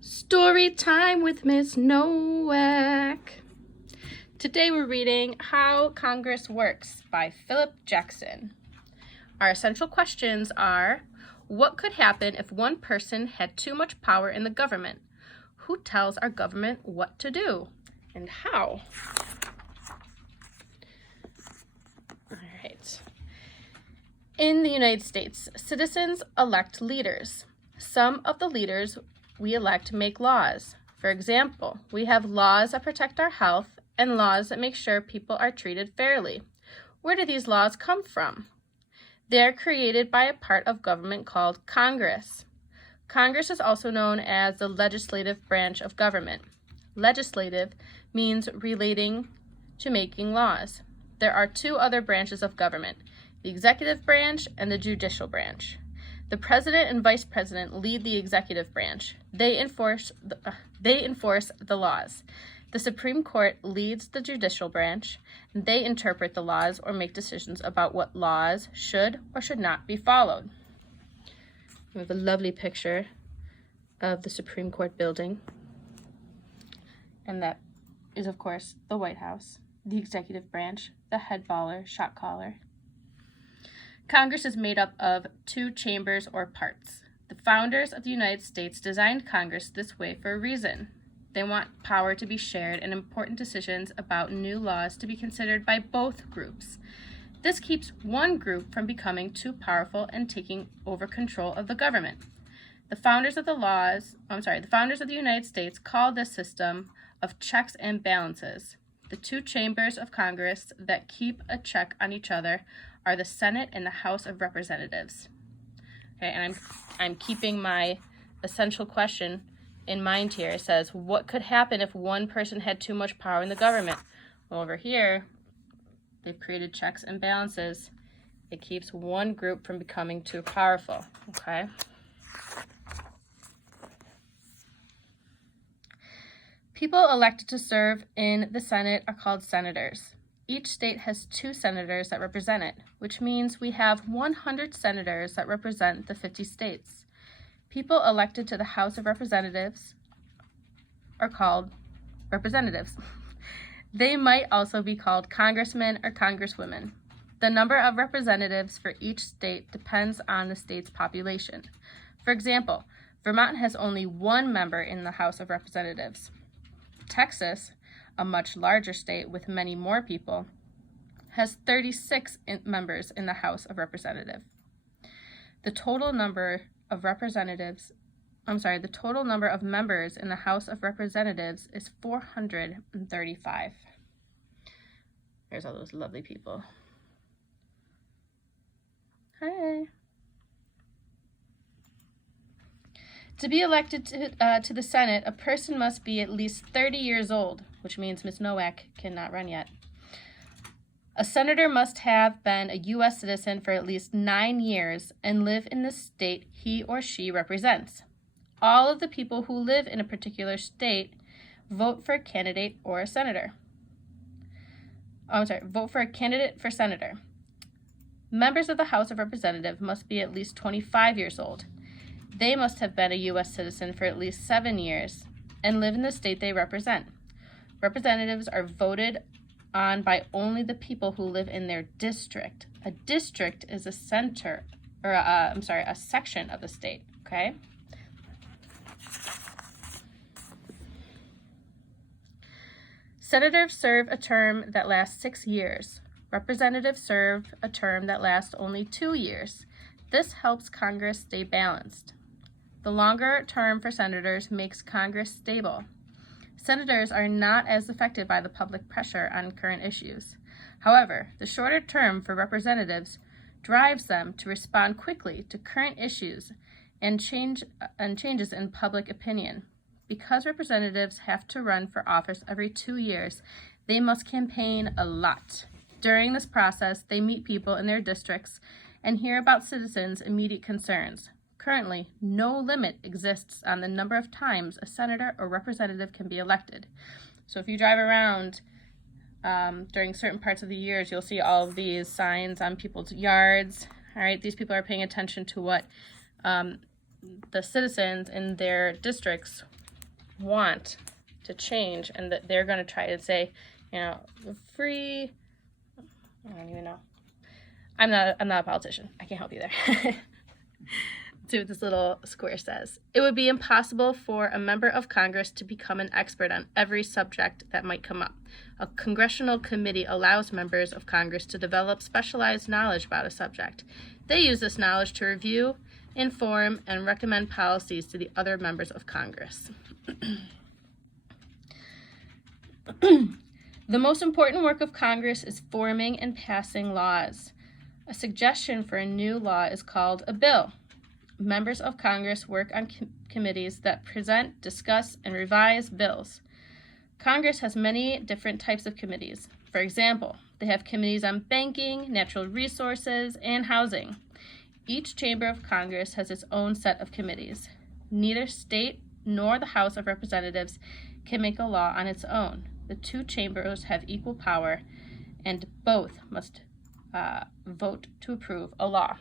Story time with Miss Nowak. Today we're reading How Congress Works by Philip Jackson. Our essential questions are: what could happen if one person had too much power in the government? Who tells our government what to do? And how? All right. In the United States, citizens elect leaders. Some of the leaders we elect make laws. For example, we have laws that protect our health and laws that make sure people are treated fairly. Where do these laws come from? They are created by a part of government called Congress. Congress is also known as the legislative branch of government. Legislative means relating to making laws. There are two other branches of government: the executive branch and the judicial branch. The president and vice president lead the executive branch. They enforce the laws. The Supreme Court leads the judicial branch, and they interpret the laws or make decisions about what laws should or should not be followed. We have a lovely picture of the Supreme Court building, and that is, of course, the White House, the executive branch, the head baller, shot caller. Congress is made up of two chambers or parts. The founders of the United States designed Congress this way for a reason. They want power to be shared and important decisions about new laws to be considered by both groups. This keeps one group from becoming too powerful and taking over control of the government. The founders of the United States call this system of checks and balances. The two chambers of Congress that keep a check on each other are the Senate and the House of Representatives. Okay, and I'm keeping my essential question in mind here. It says, what could happen if one person had too much power in the government? Well, over here, they've created checks and balances. It keeps one group from becoming too powerful, okay? People elected to serve in the Senate are called senators. Each state has 2 senators that represent it, which means we have 100 senators that represent the 50 states. People elected to the House of Representatives are called representatives. They might also be called congressmen or congresswomen. The number of representatives for each state depends on the state's population. For example, Vermont has only 1 member in the House of Representatives. Texas, a much larger state with many more people, has 36 members in the House of Representatives. The total number of members in the House of Representatives is 435. There's all those lovely people. Hi. To be elected to the Senate, a person must be at least 30 years old, which means Ms. Nowak cannot run yet. A senator must have been a U.S. citizen for at least 9 years and live in the state he or she represents. All of the people who live in a particular state vote for a candidate or a senator. Vote for a candidate for senator. Members of the House of Representatives must be at least 25 years old. They must have been a U.S. citizen for at least 7 years and live in the state they represent. Representatives are voted on by only the people who live in their district. A district is a section of the state, okay? Senators serve a term that lasts 6 years. Representatives serve a term that lasts only 2 years. This helps Congress stay balanced. The longer term for senators makes Congress stable. Senators are not as affected by the public pressure on current issues. However, the shorter term for representatives drives them to respond quickly to current issues and changes in public opinion. Because representatives have to run for office every 2 years, they must campaign a lot. During this process, they meet people in their districts and hear about citizens' immediate concerns. Currently, no limit exists on the number of times a senator or representative can be elected. So if you drive around during certain parts of the years, you'll see all of these signs on people's yards. All right, these people are paying attention to what the citizens in their districts want to change and that they're going to try to say, you know, free, I don't even know. I'm not a politician. I can't help you there. See what this little square says. It would be impossible for a member of Congress to become an expert on every subject that might come up. A congressional committee allows members of Congress to develop specialized knowledge about a subject. They use this knowledge to review, inform, and recommend policies to the other members of Congress. The most important work of Congress is forming and passing laws. A suggestion for a new law is called a bill. Members of Congress work on committees that present, discuss, and revise bills. Congress has many different types of committees. For example, they have committees on banking, natural resources, and housing. Each chamber of Congress has its own set of committees. Neither state nor the House of Representatives can make a law on its own. The two chambers have equal power, and both must vote to approve a law.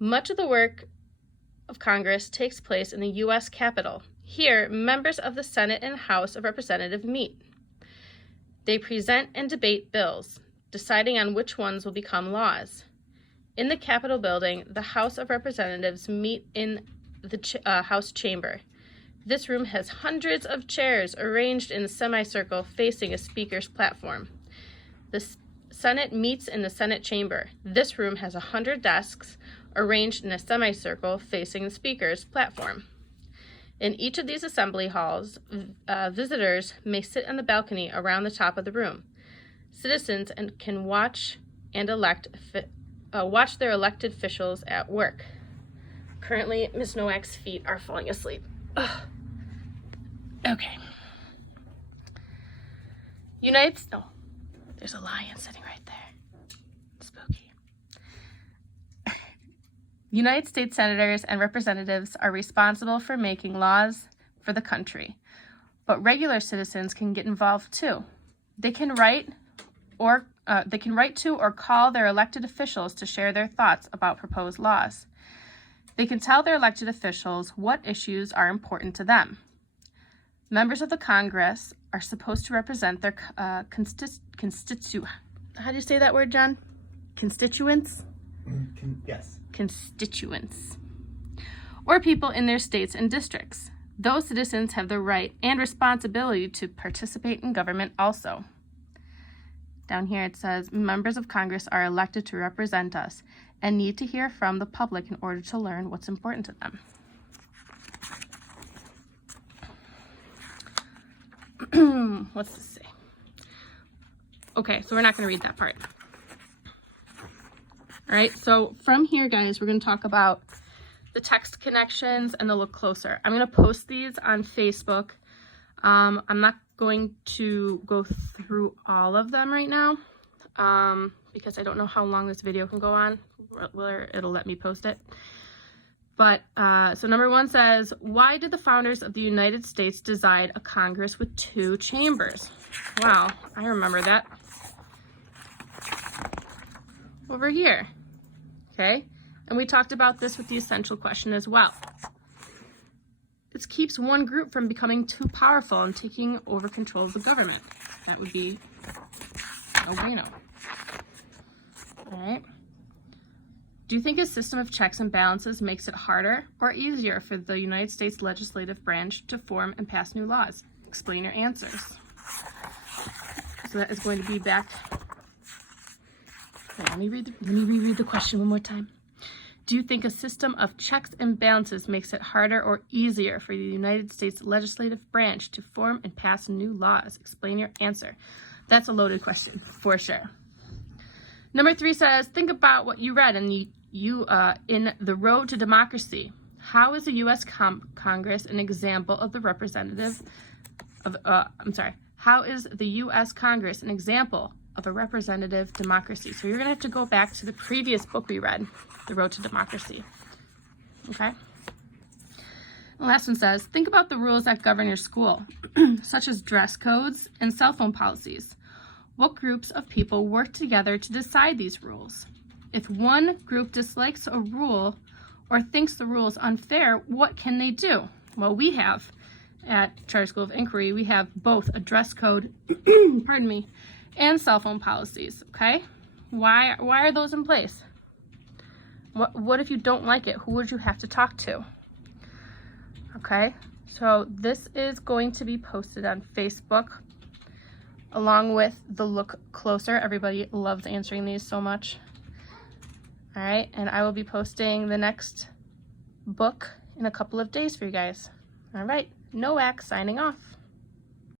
Much of the work of Congress takes place in the U.S. Capitol. Here, members of the Senate and House of Representatives meet. They present and debate bills, deciding on which ones will become laws. In the Capitol building, the House of Representatives meet in the House chamber. This room has hundreds of chairs arranged in a semicircle facing a speaker's platform. The Senate meets in the Senate chamber. This room has 100 desks arranged in a semicircle facing the speaker's platform. In each of these assembly halls, visitors may sit on the balcony around the top of the room. Citizens can watch and watch their elected officials at work. Currently, Ms. Nowak's feet are falling asleep. Ugh. Okay. There's a lion sitting right there. Spooky. United States senators and representatives are responsible for making laws for the country, but regular citizens can get involved too. They can write to or call their elected officials to share their thoughts about proposed laws. They can tell their elected officials what issues are important to them. Members of the Congress are supposed to represent their how do you say that word, John? Constituents? Yes. Constituents, or people in their states and districts. Those citizens have the right and responsibility to participate in government also. Down here it says, members of Congress are elected to represent us and need to hear from the public in order to learn what's important to them. What's this say? Okay, so we're not going to read that part. All right, so from here, guys, we're going to talk about the text connections and the look closer. I'm going to post these on Facebook. I'm not going to go through all of them right now because I don't know how long this video can go on, whether it'll let me post it. But so number one says, why did the founders of the United States decide a Congress with two chambers? Wow, I remember that. Over here. Okay, and we talked about this with the essential question as well. This keeps one group from becoming too powerful and taking over control of the government. That would be no bueno. All right. Do you think a system of checks and balances makes it harder or easier for the United States legislative branch to form and pass new laws? Explain your answers. So that is going to be back. Okay, let me reread the question one more time. Do you think a system of checks and balances makes it harder or easier for the United States legislative branch to form and pass new laws? Explain your answer. That's a loaded question, for sure. Number 3 says, think about what you read in The Road to Democracy. How is the U.S. Congress an example of the representative of, how is the U.S. Congress an example of a representative democracy? So you're going to have to go back to the previous book we read, The Road to Democracy. Okay? The last one says, think about the rules that govern your school, such as dress codes and cell phone policies. What groups of people work together to decide these rules? If one group dislikes a rule or thinks the rule is unfair, what can they do? Well, we have at Charter School of Inquiry, we have both a dress code, pardon me, and cell phone policies, okay? Why are those in place? What if you don't like it? Who would you have to talk to? Okay, so this is going to be posted on Facebook along with the Look Closer. Everybody loves answering these so much. All right, and I will be posting the next book in a couple of days for you guys. All right, Noack signing off.